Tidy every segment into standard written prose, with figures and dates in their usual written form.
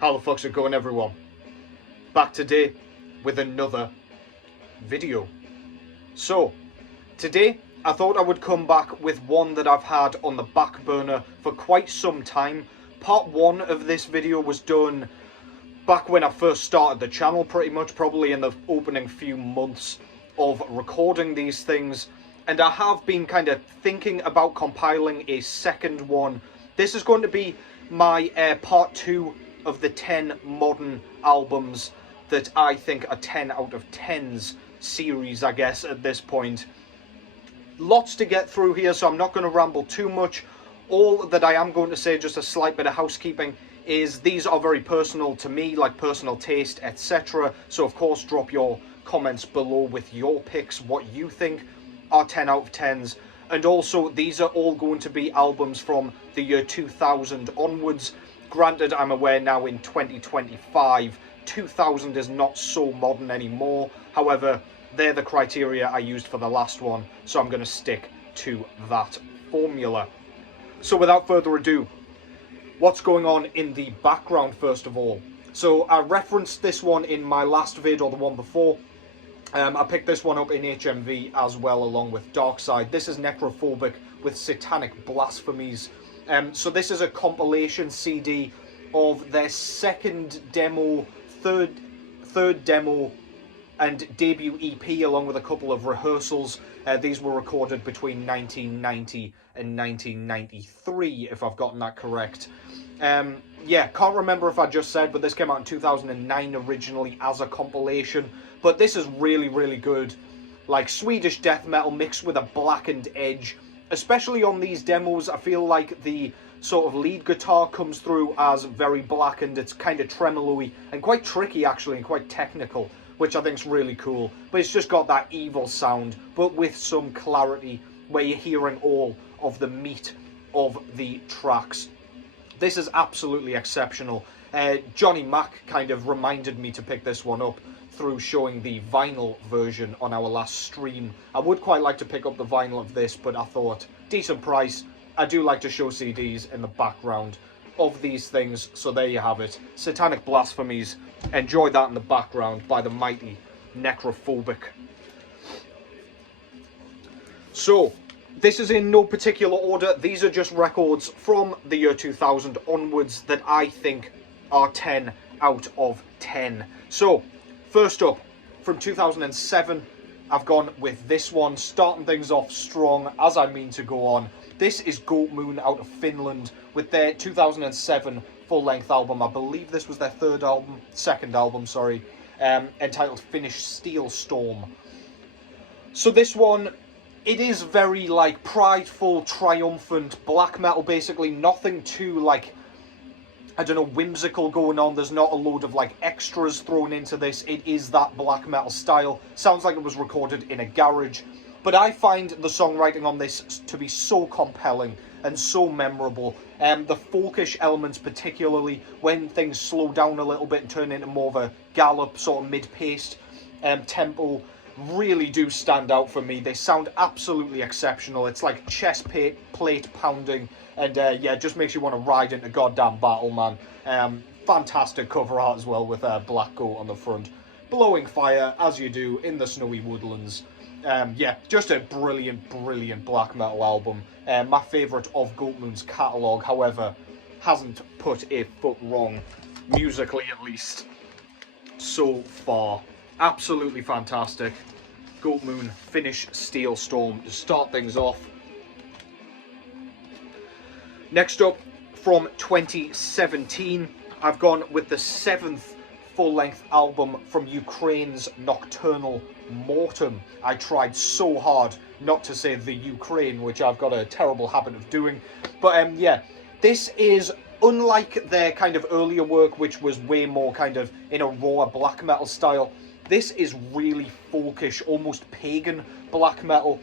How the fuck's it going, everyone? Back today with another video. So, today I thought I would come back with one that I've had on the back burner for quite some time. Part 1 of this video was done back when I first started the channel, pretty much, probably in the opening few months of recording these things. And I have been kind of thinking about compiling a second one. This is going to be my part 2 of the 10 modern albums that I think are 10 out of 10s series, I guess, at this point. Lots to get through here, so I'm not going to ramble too much. All that I am going to say, just a slight bit of housekeeping, is these are very personal to me, like personal taste, etc. So of course drop your comments below with your picks, what you think are 10 out of 10s. And also these are all going to be albums from the year 2000 onwards. Granted, I'm aware now in 2025, 2000 is not so modern anymore. However, they're the criteria I used for the last one, so I'm going to stick to that formula. So without further ado, what's going on in the background first of all? So I referenced this one in my last vid, or the one before. I picked this one up in HMV as well, along with Darkside. This is Necrophobic with Satanic Blasphemies. So this is a compilation CD of their second demo, third demo and debut EP, along with a couple of rehearsals. These were recorded between 1990 and 1993, if I've gotten that correct. Yeah, can't remember if I just said, but this came out in 2009 originally as a compilation. But this is really, really good. Like Swedish death metal mixed with a blackened edge. Especially on these demos, I feel like the sort of lead guitar comes through as very blackened. It's kind of tremolo-y and quite tricky, actually, and quite technical, which I think is really cool. But it's just got that evil sound, but with some clarity, where you're hearing all of the meat of the tracks. This is absolutely exceptional. Johnny Mac kind of reminded me to pick this one up through showing the vinyl version on our last stream. I would quite like to pick up the vinyl of this, but I thought, decent price. I do like to show CDs in the background of these things, so there you have it. Satanic Blasphemies. Enjoy that in the background by the mighty Necrophobic. So, this is in no particular order. These are just records from the year 2000 onwards that I think are 10 out of 10. So, first up, from 2007, I've gone with this one, starting things off strong, as I mean to go on. This is Goatmoon out of Finland with their 2007 full-length album. I believe this was their second album, sorry, entitled Finnish Steel Storm. So this one, it is very, like, prideful, triumphant black metal, basically. Nothing too, like, I don't know, whimsical going on. There's not a load of, like, extras thrown into this. It is that black metal style. Sounds like it was recorded in a garage. But I find the songwriting on this to be so compelling and so memorable. The folkish elements, particularly when things slow down a little bit and turn into more of a gallop, sort of mid-paced tempo, really do stand out for me. They sound absolutely exceptional. It's like chest plate pounding, and yeah, just makes you want to ride into goddamn battle, man. Fantastic cover art as well, with Black Goat on the front, blowing fire as you do in the snowy woodlands. Yeah, just a brilliant, brilliant black metal album. My favourite of Goatmoon's catalogue, however, hasn't put a foot wrong, musically at least, so far. Absolutely fantastic. Goatmoon, Finnish Steel Storm to start things off. Next up, from 2017, I've gone with the 7th full-length album from Ukraine's Nocturnal, Mortum. I tried so hard not to say the Ukraine, which I've got a terrible habit of doing. But yeah, this is, unlike their kind of earlier work, which was way more kind of in a raw black metal style, this is really folkish, almost pagan black metal.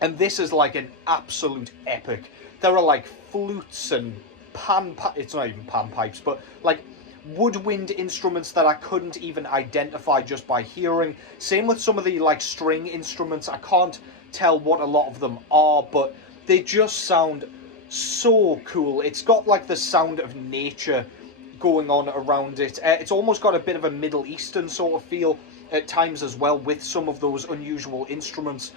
And this is like an absolute epic. There are like flutes and it's not even panpipes, but like woodwind instruments that I couldn't even identify just by hearing. Same with some of the like string instruments. I can't tell what a lot of them are, but they just sound so cool. It's got like the sound of nature going on around it. It's almost got a bit of a Middle Eastern sort of feel at times as well, with some of those unusual instruments.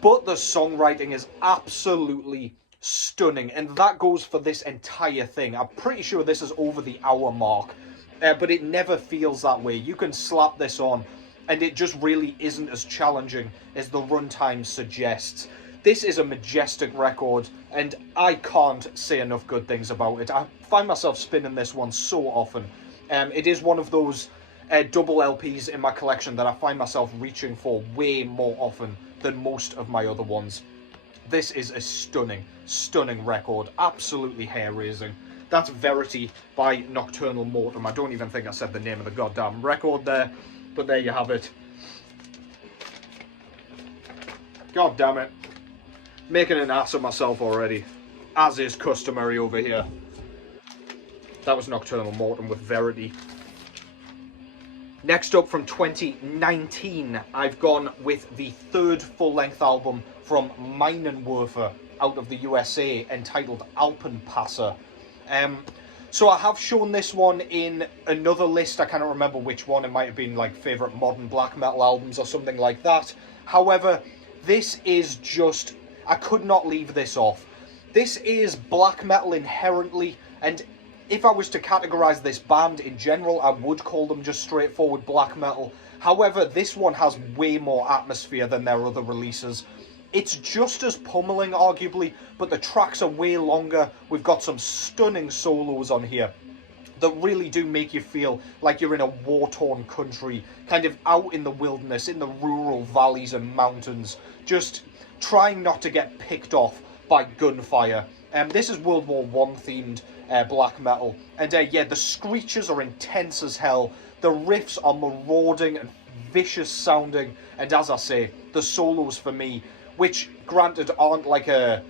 But the songwriting is absolutely stunning, and that goes for this entire thing. I'm pretty sure this is over the hour mark, but it never feels that way. You can slap this on, and it just really isn't as challenging as the runtime suggests. This is a majestic record, and I can't say enough good things about it. I find myself spinning this one so often. It is one of those double LPs in my collection that I find myself reaching for way more often than most of my other ones. This is a stunning, stunning record. Absolutely hair-raising. That's Verity by Nocturnal Mortum. I don't even think I said the name of the goddamn record there, but there you have it. God damn it. Making an ass of myself already, as is customary over here. That was Nocturnal Mortum with Verity. Next up, from 2019, I've gone with the third full-length album from Minenwerfer out of the USA, entitled Alpenpass. So I have shown this one in another list. I cannot remember which one. It might have been like favourite modern black metal albums or something like that. However, this is just... I could not leave this off. This is black metal inherently, and if I was to categorise this band in general, I would call them just straightforward black metal. However, this one has way more atmosphere than their other releases. It's just as pummeling, arguably, but the tracks are way longer. We've got some stunning solos on here that really do make you feel like you're in a war-torn country, kind of out in the wilderness, in the rural valleys and mountains, just trying not to get picked off by gunfire. This is World War I themed black metal, and yeah, the screeches are intense as hell, the riffs are marauding and vicious sounding, and as I say, the solos for me, which granted aren't like a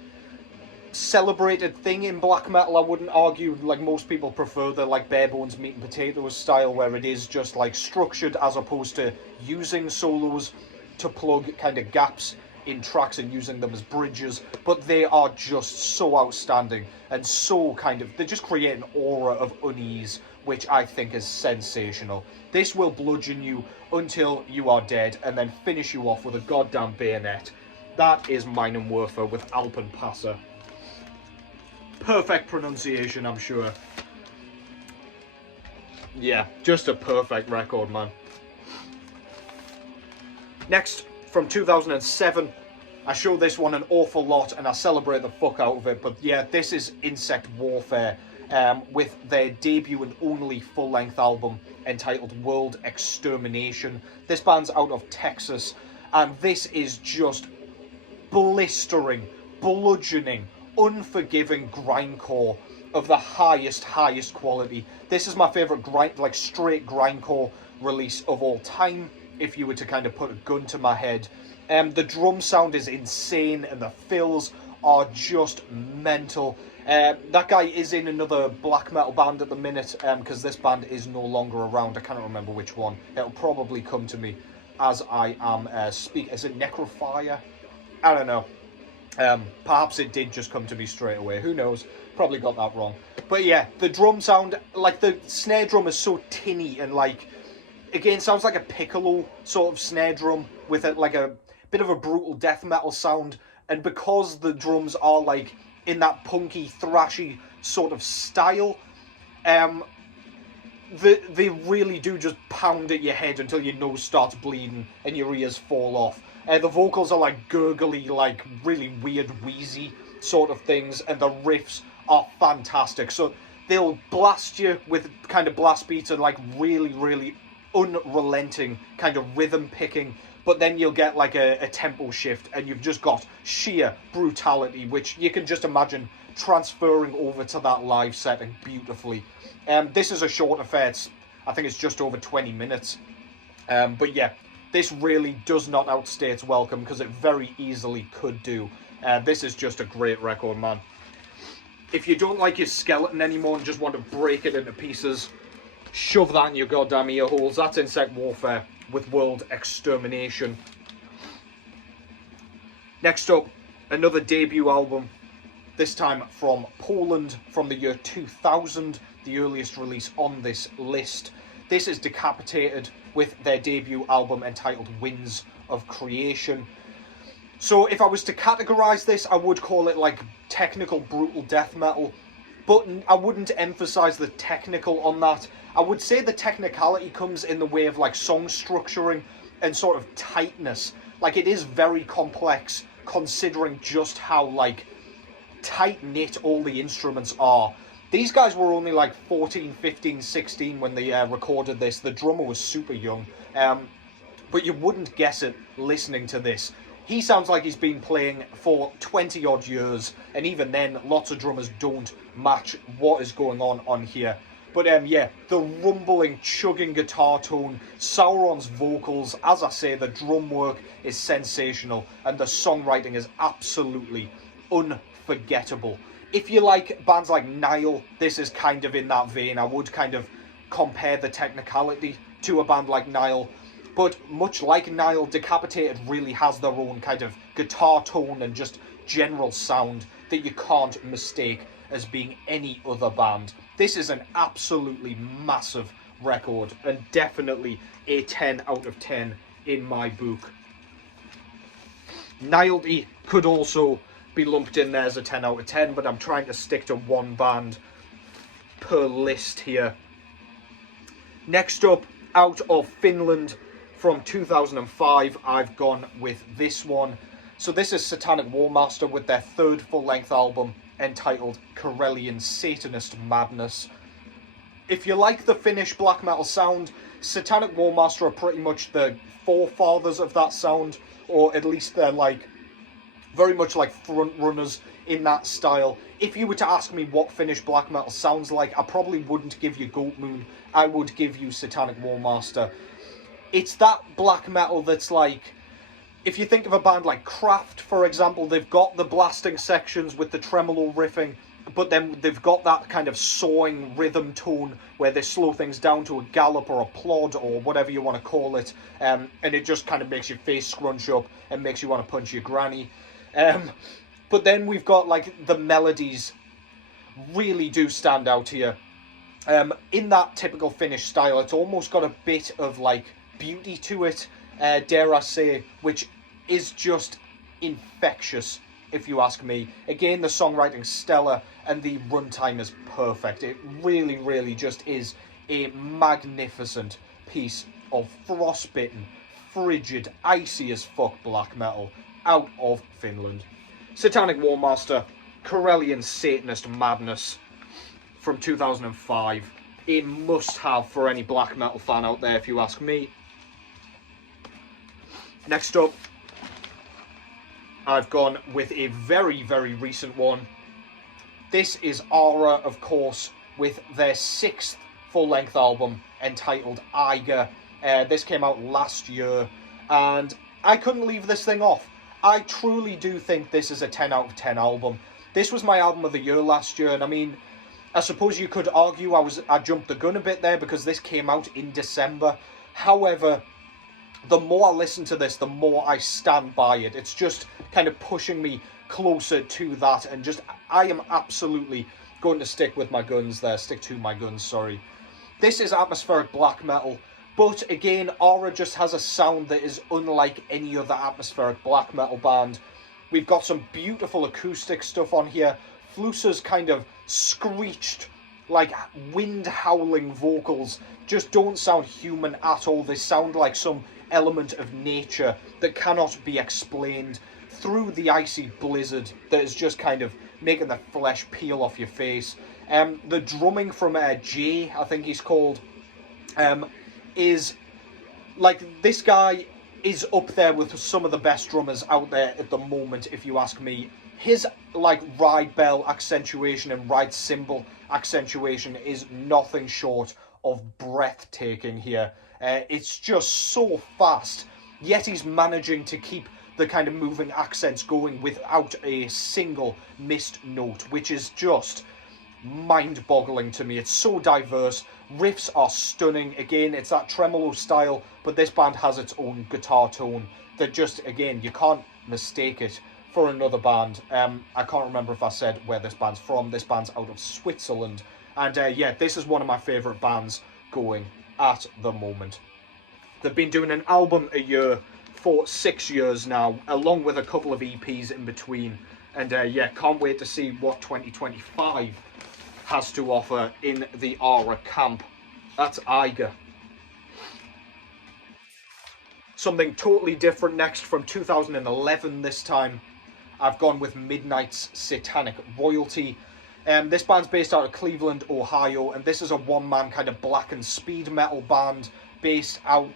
celebrated thing in black metal, I wouldn't argue, like most people prefer the like bare bones meat and potatoes style where it is just like structured as opposed to using solos to plug kind of gaps in tracks and using them as bridges, but they are just so outstanding and so kind of, they just create an aura of unease, which I think is sensational. This will bludgeon you until you are dead and then finish you off with a goddamn bayonet. That is Minenwerfer with Alpenpass. Perfect pronunciation, I'm sure. Yeah, just a perfect record, man. Next, from 2007, I show this one an awful lot and I celebrate the fuck out of it, but yeah, this is Insect Warfare with their debut and only full-length album entitled World Extermination. This band's out of Texas, and this is just blistering, bludgeoning, unforgiving grindcore of the highest quality. This is my favourite straight grindcore release of all time, if you were to kind of put a gun to my head. The drum sound is insane and the fills are just mental. That guy is in another black metal band at the minute, because this band is no longer around. I cannot remember which one. It'll probably come to me as I am speaking. Is it Necrophobic? I don't know. Perhaps it did just come to me straight away. Who knows? Probably got that wrong. But yeah, the drum sound, like the snare drum is so tinny and like, again, sounds like a piccolo sort of snare drum with like a bit of a brutal death metal sound. And because the drums are like in that punky, thrashy sort of style, they really do just pound at your head until your nose starts bleeding and your ears fall off. The vocals are like gurgly, like really weird, wheezy sort of things, and the riffs are fantastic. So they'll blast you with kind of blast beats and like really, really unrelenting kind of rhythm picking, but then you'll get like a tempo shift and you've just got sheer brutality, which you can just imagine transferring over to that live setting beautifully. This is a short affair. I think it's just over 20 minutes. But yeah, this really does not outstay its welcome, because it very easily could do. This is just a great record, man. If you don't like your skeleton anymore and just want to break it into pieces, shove that in your goddamn ear holes. That's Insect Warfare with World Extermination. Next up, another debut album, this time from Poland, from the year 2000. the earliest release on this list. This is Decapitated with their debut album entitled Winds of Creation. So if I was to categorise this, I would call it like technical brutal death metal, but I wouldn't emphasise the technical on that. I would say the technicality comes in the way of like song structuring and sort of tightness. Like, it is very complex considering just how like tight-knit all the instruments are. These guys were only like 14, 15, 16 when they recorded this. The drummer was super young, but you wouldn't guess it listening to this. He sounds like he's been playing for 20 odd years, and even then lots of drummers don't match what is going on here. But yeah, the rumbling, chugging guitar tone, Sauron's vocals, as I say, the drum work is sensational, and the songwriting is absolutely unforgettable. If you like bands like Nile, this is kind of in that vein. I would kind of compare the technicality to a band like Nile. But much like Nile, Decapitated really has their own kind of guitar tone and just general sound that you can't mistake as being any other band. This is an absolutely massive record, and definitely a 10 out of 10 in my book. Nile could also be lumped in there as a 10 out of 10, but I'm trying to stick to one band per list here. Next up, out of Finland, from 2005, I've gone with this one. So this is Satanic Warmaster with their third full-length album entitled Carelian Satanist Madness. If you like the Finnish black metal sound, Satanic Warmaster are pretty much the forefathers of that sound, or at least they're like very much like front runners in that style. If you were to ask me what Finnish black metal sounds like, I probably wouldn't give you Goatmoon. I would give you Satanic Warmaster. It's that black metal that's like, if you think of a band like Kraft, for example, they've got the blasting sections with the tremolo riffing, but then they've got that kind of sawing rhythm tone where they slow things down to a gallop or a plod or whatever you want to call it, and it just kind of makes your face scrunch up and makes you want to punch your granny. But then we've got like the melodies really do stand out here. In that typical Finnish style, it's almost got a bit of like beauty to it, dare I say, which is just infectious, if you ask me. Again, the songwriting's stellar, and the runtime is perfect. It really, really just is a magnificent piece of frostbitten, frigid, icy as fuck black metal out of Finland. Satanic Warmaster, Carelian Satanist Madness from 2005. A must-have for any black metal fan out there, if you ask me. Next up, I've gone with a very, very recent one. This is Aara, of course, with their sixth full-length album entitled Eiger. This came out last year, and I couldn't leave this thing off. I truly do think this is a 10 out of 10 album. This was my album of the year last year, and I mean, I suppose you could argue I jumped the gun a bit there because this came out in December. However, the more I listen to this, the more I stand by it. It's just kind of pushing me closer to that, and just, I am absolutely going to stick with my guns there. Stick to my guns, sorry. This is atmospheric black metal, but again, Aara just has a sound that is unlike any other atmospheric black metal band. We've got some beautiful acoustic stuff on here. Flussa's kind of screeched, like wind howling vocals just don't sound human at all. They sound like some element of nature that cannot be explained through the icy blizzard that is just kind of making the flesh peel off your face. The drumming from Jay, I think he's called, is like, this guy is up there with some of the best drummers out there at the moment, if you ask me. His like ride bell accentuation and ride cymbal accentuation is nothing short of breathtaking here. It's just so fast, yet he's managing to keep the kind of moving accents going without a single missed note, which is just mind-boggling to me. It's so diverse. Riffs are stunning. Again, it's that tremolo style, but this band has its own guitar tone that just, again, you can't mistake it for another band. I can't remember if I said where this band's from. This band's out of Switzerland. And yeah, this is one of my favourite bands going at the moment. They've been doing an album a year for 6 years now, along with a couple of EPs in between. And yeah, can't wait to see what 2025 has to offer in the Aara camp. That's Eiger. Something totally different next from 2011 this time. I've gone with Midnight's Satanic Royalty. This band's based out of Cleveland, Ohio, and this is a one-man kind of black and speed metal band based out,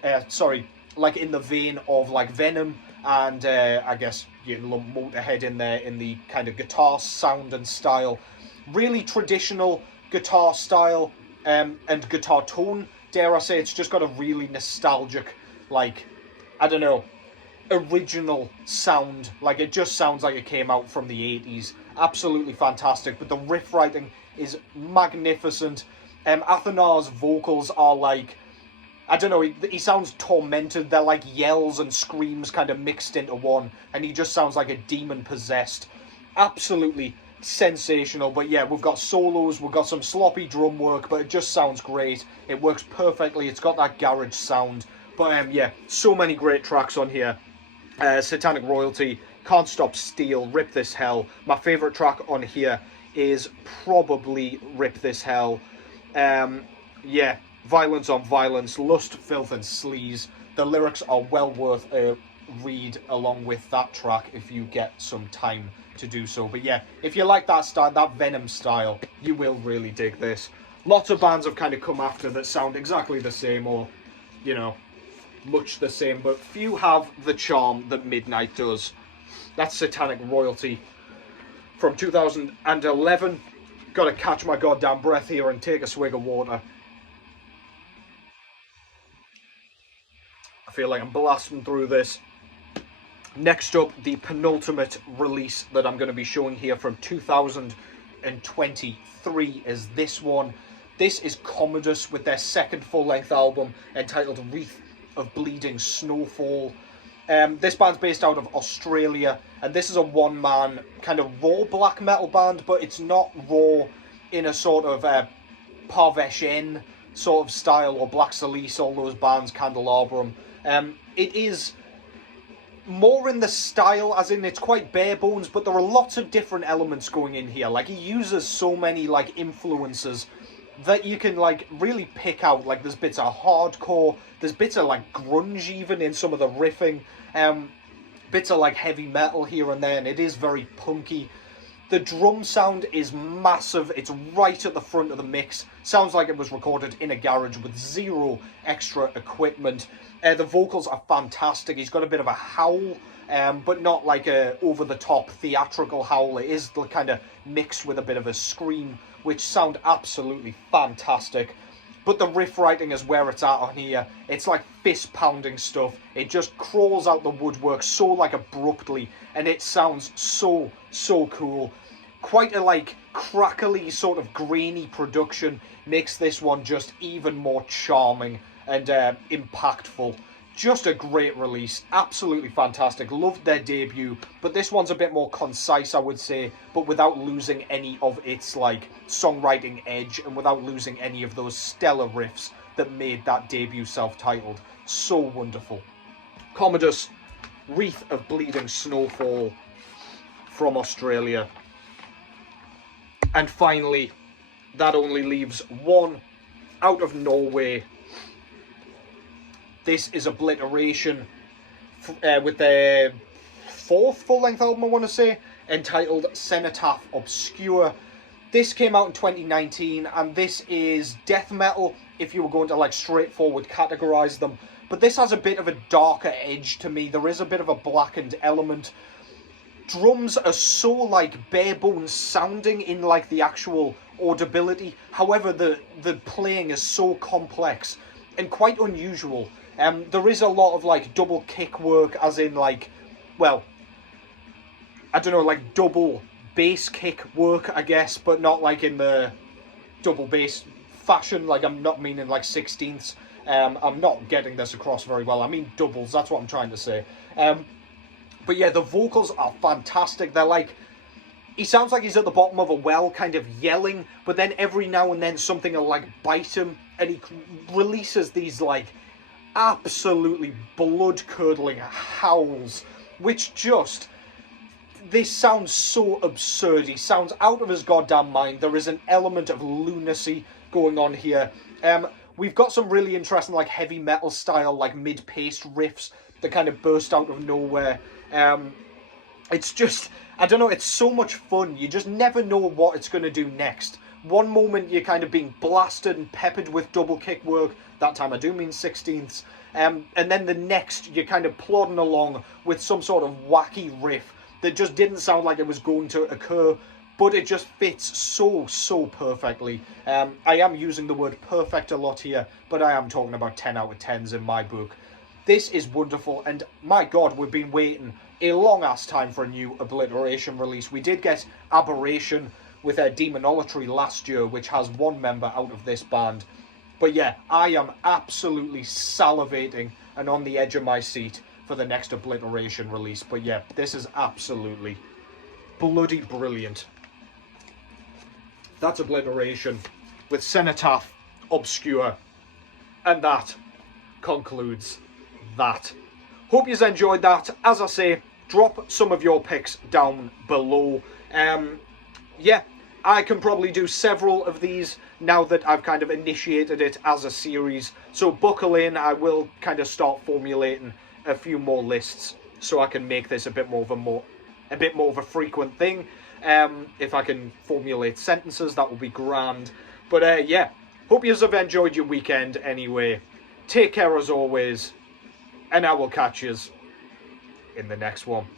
like in the vein of like Venom and I guess you can lump Motorhead in there in the kind of guitar sound and style. Really traditional guitar style and guitar tone, dare I say. It's just got a really nostalgic, like, I don't know, original sound. Like, it just sounds like it came out from the 80s. Absolutely fantastic, but the riff writing is magnificent. Athanar's vocals are like, I don't know, he sounds tormented. They're like yells and screams kind of mixed into one, and he just sounds like a demon possessed. Absolutely sensational. But yeah, we've got solos, we've got some sloppy drum work, but it just sounds great. It works perfectly. It's got that garage sound. But yeah, so many great tracks on here. Satanic Royalty, Can't Stop Steal, Rip This Hell. My favourite track on here is probably Rip This Hell. Yeah, Violence on Violence, Lust, Filth and Sleaze. The lyrics are well worth a read along with that track if you get some time to do so. But yeah, if you like that style, that Venom style, you will really dig this. Lots of bands have kind of come after that sound exactly the same, or, you know, much the same, but few have the charm that Midnight does. That's Satanic Royalty from 2011. Gotta catch my goddamn breath here and take a swig of water. I feel like I'm blasting through this. Next up, the penultimate release that I'm going to be showing here from 2023 is this one. This is Kommodus with their second full-length album entitled Wreath of Bleeding Snowfall. This band's based out of Australia, and this is a one-man kind of raw black metal band, but it's not raw in a sort of Parveshen sort of style, or Black Salice, all those bands, Candelabrum. It is more in the style, as in it's quite bare bones, but there are lots of different elements going in here. Like, he uses so many like influences that you can like really pick out. Like, there's bits of hardcore, there's bits of like grunge even in some of the riffing, bits of like heavy metal here and there, and it is very punky. The drum sound is massive. It's right at the front of the mix. Sounds like it was recorded in a garage with zero extra equipment. The vocals are fantastic. He's got a bit of a howl, but not like a over-the-top theatrical howl. It is kind of mixed with a bit of a scream, which sound absolutely fantastic. But the riff writing is where it's at on here. It's like fist-pounding stuff. It just crawls out the woodwork so like abruptly, and it sounds so cool. Quite a like crackly sort of grainy production makes this one just even more charming and impactful. Just a great release, absolutely fantastic. Loved their debut, but this one's a bit more concise, I would say, but without losing any of its like songwriting edge and without losing any of those stellar riffs that made that debut self-titled so wonderful. Kommodus, Wreath of Bleeding Snowfall from Australia. And finally, that only leaves one out of Norway. This is Obliteration with their fourth full-length album, I want to say, entitled Cenotaph Obscure. This came out in 2019, and this is death metal, if you were going to like straightforward categorize them. But this has a bit of a darker edge to me. There is a bit of a blackened element. Drums are so like bare bones sounding in like the actual audibility. However, the playing is so complex and quite unusual. There is a lot of like double kick work, as in like, well, I don't know, like double bass kick work, I guess, but not like in the double bass fashion. Like, I'm not meaning like sixteenths. I'm not getting this across very well. I mean doubles, that's what I'm trying to say. But yeah, the vocals are fantastic. They're like, he sounds like he's at the bottom of a well, kind of yelling, but then every now and then something will, like, bite him, and he releases these, like, absolutely blood-curdling howls, which just... This sounds so absurd. He sounds out of his goddamn mind. There is an element of lunacy going on here. We've got some really interesting, like, heavy metal style, like, mid-paced riffs that kind of burst out of nowhere. It's just, I don't know, it's so much fun. You just never know what it's going to do next. One moment you're kind of being blasted and peppered with double kick work. That time I do mean 16ths. And then the next you're kind of plodding along with some sort of wacky riff that just didn't sound like it was going to occur, but it just fits so perfectly. I am using the word perfect a lot here, but I am talking about 10 out of 10s in my book. This is wonderful, and my god, we've been waiting a long-ass time for a new Obliteration release. We did get Aberration with Demonolatry last year, which has one member out of this band. But yeah, I am absolutely salivating and on the edge of my seat for the next Obliteration release. But yeah, this is absolutely bloody brilliant. That's Obliteration with Cenotaph, Obscure, and that concludes that. Hope you enjoyed that. As I say, drop some of your picks down below. Yeah, I can probably do several of these now that I've kind of initiated it as a series. So buckle in, I will kind of start formulating a few more lists so I can make this a bit more of a frequent thing. If I can formulate sentences, that would be grand. But yeah, hope you have enjoyed your weekend anyway. Take care as always, and I will catch you in the next one.